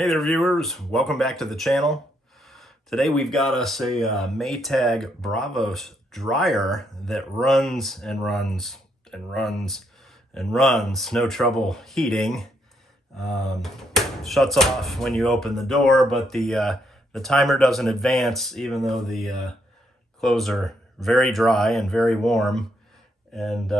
Hey there viewers, welcome back to the channel. Today we've got us a Maytag Bravos dryer that runs and runs and runs and runs, no trouble heating. Shuts off when you open the door, but the timer doesn't advance even though the clothes are very dry and very warm, and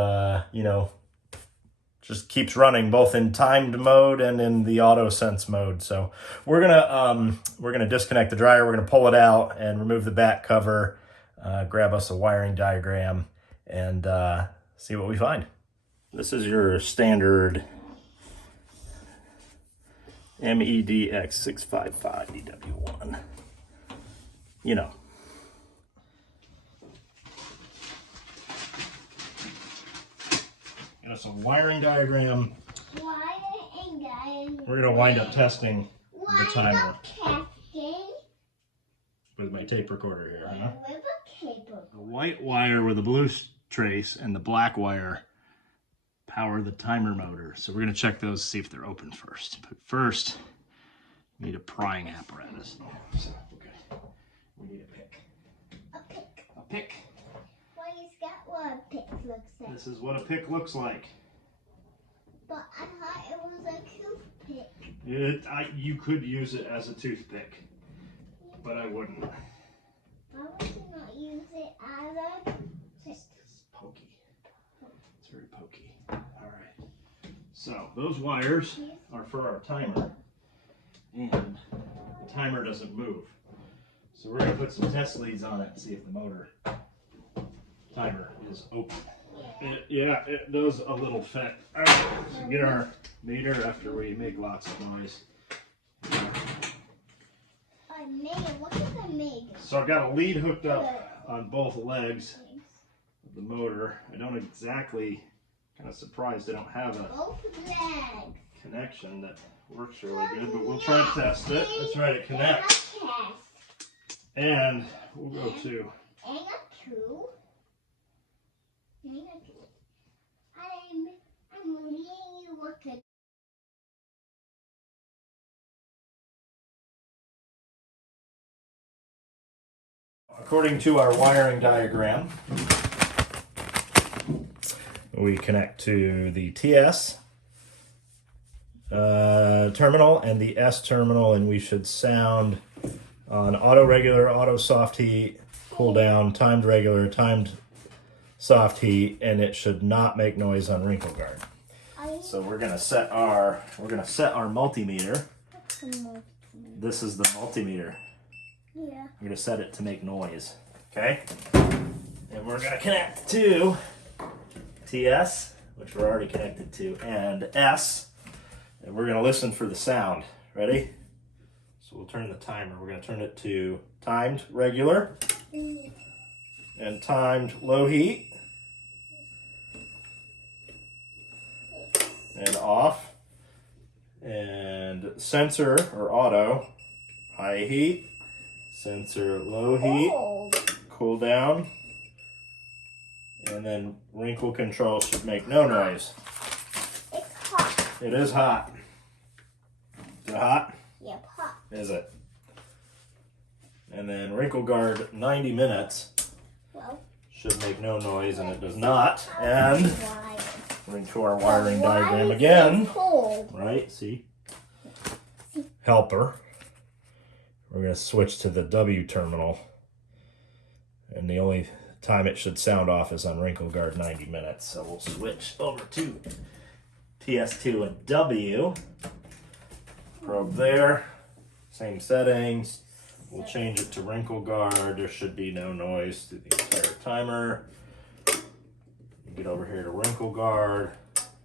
just keeps running both in timed mode and in the auto sense mode. So we're gonna disconnect the dryer. We're gonna pull it out and remove the back cover, grab us a wiring diagram, and see what we find. This is your standard MEDX 655 EW1. You know. Got us a wiring diagram. We're going to wind up testing the timer with my tape recorder here, huh? The white wire with a blue trace and the black wire power the timer motor. So we're going to check those, see if they're open first. But first, we need a prying apparatus. So, okay. We need a pick. A pick. A pick. Well, he's got what a pick looks like. This is what a pick looks like. But I thought it was a toothpick. You could use it as a toothpick, but I wouldn't. Why would you not use it as a... It's pokey. It's very pokey. All right. So those wires are for our timer, and the timer doesn't move. So we're going to put some test leads on it and see if the motor timer is open. It does a little fit. All right, so get our meter after we make lots of noise. What is a meg? So I've got a lead hooked up on both legs of the motor. I don't exactly, kind of surprised I don't have a connection that works really good, but we'll try to test it. Let's try to connect. And we'll go to... I'm leaving you looking. According to our wiring diagram, we connect to the TS terminal and the S terminal, and we should sound on auto regular, auto soft heat, cool down, timed regular, timed soft heat, and it should not make noise on wrinkle guard. So we're gonna set our multimeter. This is the multimeter. Yeah. I'm gonna set it to make noise. Okay? And we're gonna connect to TS, which we're already connected to, and S. And we're gonna listen for the sound. Ready? So we'll turn the timer. We're gonna turn it to timed regular and timed low heat. And off, and sensor or auto, high heat, sensor low heat, cool down, and then wrinkle control should make no noise. It's hot. It is hot. Is it hot? Yep, hot. Is it? And then wrinkle guard 90 minutes should make no noise, and it does not. And into our wiring diagram again, right? See? Helper. We're going to switch to the W terminal, and the only time it should sound off is on wrinkle guard 90 minutes. So we'll switch over to TS2 and W. Probe there, same settings. We'll change it to wrinkle guard. There should be no noise through the entire timer. Get over here to wrinkle guard.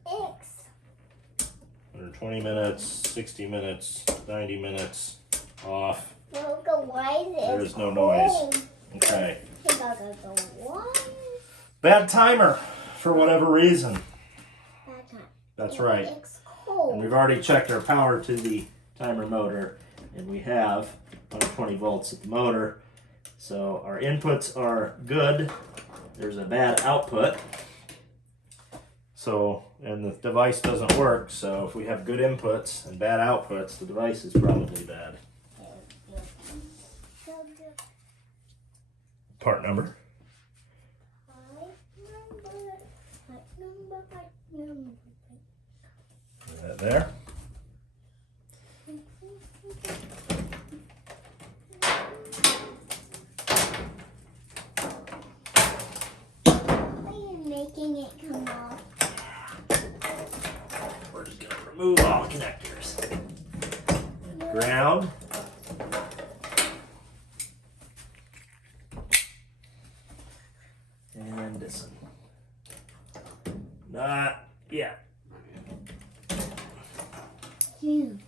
120 minutes, 60 minutes, 90 minutes, off. There's no noise. Okay. Bad timer for whatever reason. That's right. And we've already checked our power to the timer motor, and we have 120 volts at the motor. So our inputs are good. There's a bad output. So, and the device doesn't work, so if we have good inputs and bad outputs, the device is probably bad. Part number. Is that there? Are you making it come off? We're just gonna remove all connectors. Ground. And this one. Not yet. You.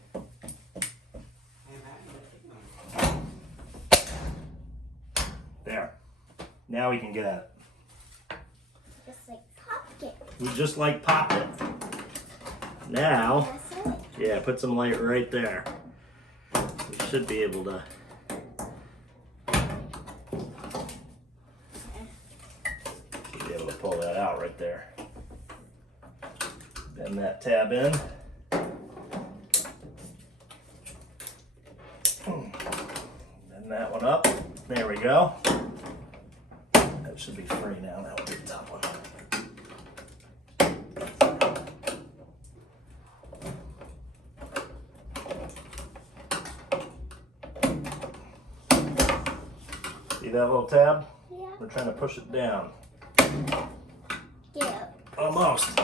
There. Now we can get at it. Just like popped it. We just like popped it. Now, That's it. yeah, put some light right there. We should be able to. Should be able to pull that out right there. Bend that tab in. Bend that one up. There we go. That should be free now. That would be the top one. See that little tab? Yeah. We're trying to push it down. Yeah. Almost.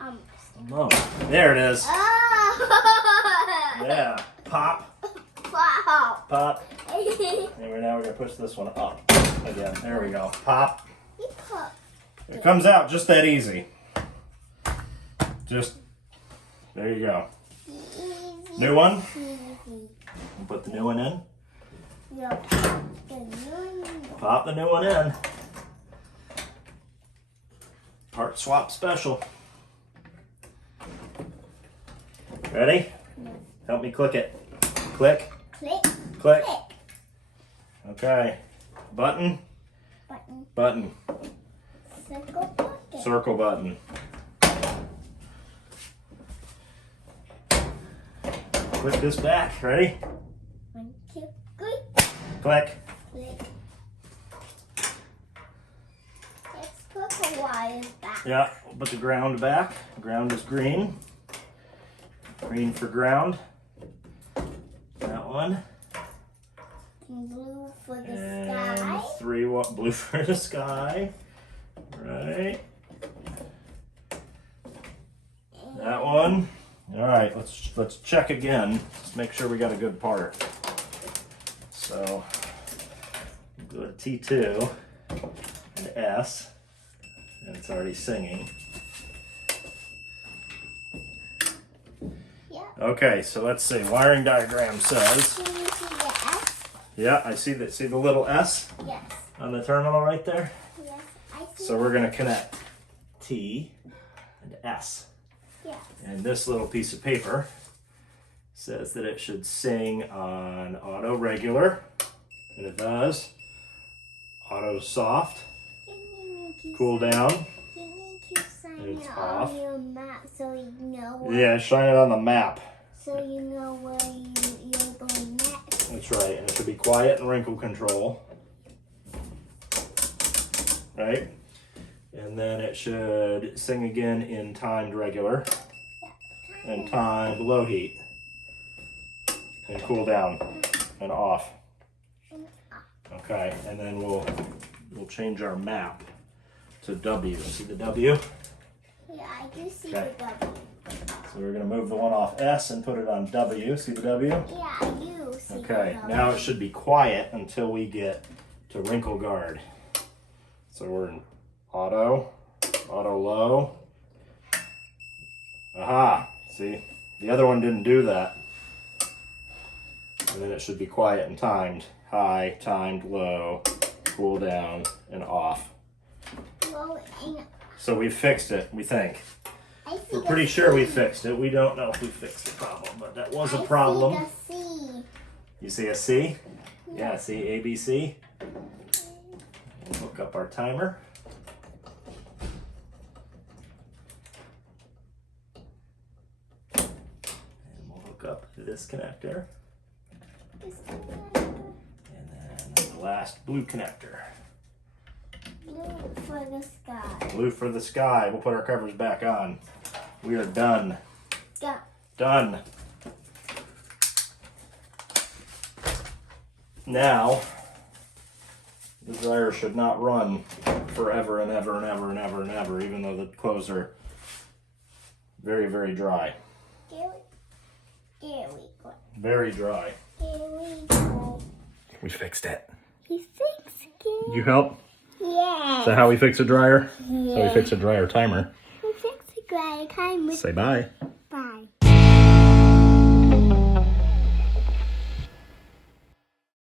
Almost. Almost. There it is. Oh! Yeah. Pop. Wow. Pop. And now we're going to push this one up again. There we go. Pop. You pop. It comes out just that easy. Just, there you go. Easy. New one. Easy. Put the new one in. You pop the new. Pop the new one in. Part swap special. Ready? No. Help me click it. Click. Click. Click. Click. Okay. Button. Button. Button. Circle button. Circle button. Click this back. Ready? 1, 2, 3. Click. Click. Let's put the wires back. Yeah, we'll put the ground back. Ground is green. Green for ground. That one. Blue for the And sky. 3 blue for the sky. Right. That one. All right, let's check again. Let's make sure we got a good part. So go to T2 and S, and it's already singing. Yeah. Okay, so let's see. Wiring diagram says. Can you see the S? Yeah, I see that. See the little S Yes. on the terminal right there. Yes. I see. So we're gonna connect T and S. Yes. And this little piece of paper says that it should sing on auto regular, and it does. Auto soft, cool down. You need to sign It's it off. on your map so you know where, Yeah, shine it on the map. so you know where you're going next. That's right, and it should be quiet and wrinkle control. Right? And then it should sing again in timed regular and timed low heat. And cool down and off. Okay, and then we'll change our map to W. See the W? Yeah, I do see Okay. the W. So we're gonna move the one off S and put it on W. See the W? Yeah, I do see Okay, the W. now it should be quiet until we get to wrinkle guard. So we're in auto low. Aha, see? The other one didn't do that. And then it should be quiet and timed. High, timed, low, cool down, and off. Low and So we fixed it, we think. I see We're the pretty sure we C. fixed it. We don't know if we fixed the problem, but that was a I problem. see the C. You see a C? Yeah, see A, B, C. We'll hook up our timer. this connector. This connector. And then the last blue connector. Blue for the sky. Blue for the sky. We'll put our covers back on. We are done. Go. Done. Now, the dryer should not run forever and ever and ever and ever and ever, even though the clothes are very, very dry. There we go. Very dry. There we go. We fixed it. You fixed it. You help? Yeah. Is that how we fix a dryer? Yeah. That's how we fix a dryer timer. We fixed the dryer timer. Say bye.